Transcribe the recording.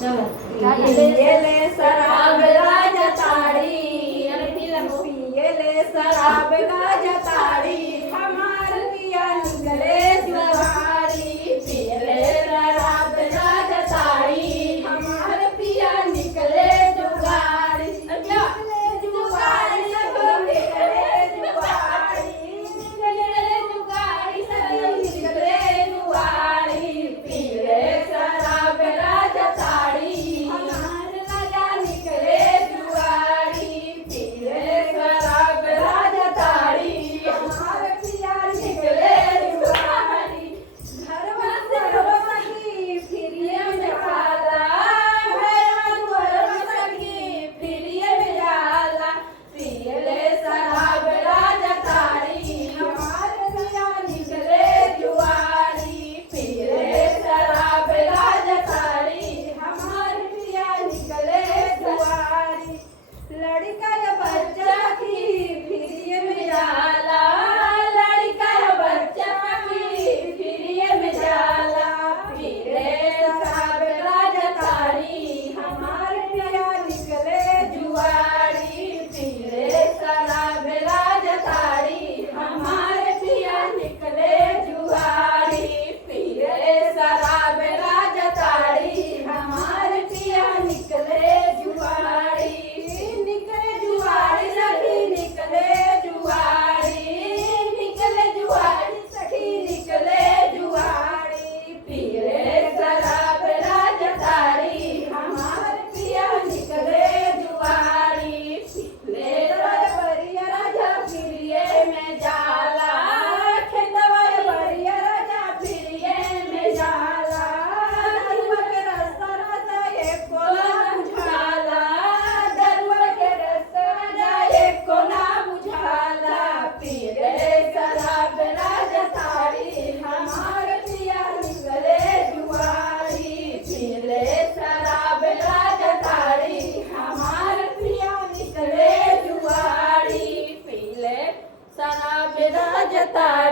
पियले शराब राजा ताड़ी पियले शराब राजा ताड़ी हमार पिया निकले जुआरी पियले शराब राजा ताड़ी हमार पिया निकले जुगारी निकले जुगारी सब निकले जुगारी निकले जुगारी सब निकले जुआरी पियले शराब राजा ताड़ी हमार राजा निकले जुआरी पियले शराब राजा ताड़ी हमार पिया निकले जुआरी घरवा से सखी फिरिए में जाला घरवा सखी फिरिए में जाला पियले शराब राजा ताड़ी हमार पिया निकले जुआरी पियले शराब राजा ताड़ी हमार पिया निकले जुआरी लड़का या बच्चा की फिरिए में जाला लड़का या बच्चा की फिरिए में जाला पियले शराब राजा ताड़ी हमार पिया निकले जुआरी पियले शराब राजा ताड़ी हमार पिया निकले जुआरी पियले शराब राजा ताड़ी हमार पिया निकले जुआरी निकले जुआरी सखी निकले जुआरी निकले जुआरी सखी निकले जुआरी पियले शराब राजा ताड़ी हमार पिया निकले जुआरी पियले बरिया राजा फिरिए में जाला खेतवा बरिया राजा फिरिए में जाला दरुआ के रास्ता राजा एको ना बुझाला दरुआ के रास्ता राजा एको ना बुझाला पियले शराब राजा ताड़ी हमार पिया निकले जुआरी पियले शराब राजा ताड़ी हमार पिया निकले जुआरी पियले शराब राजा ताड़ी।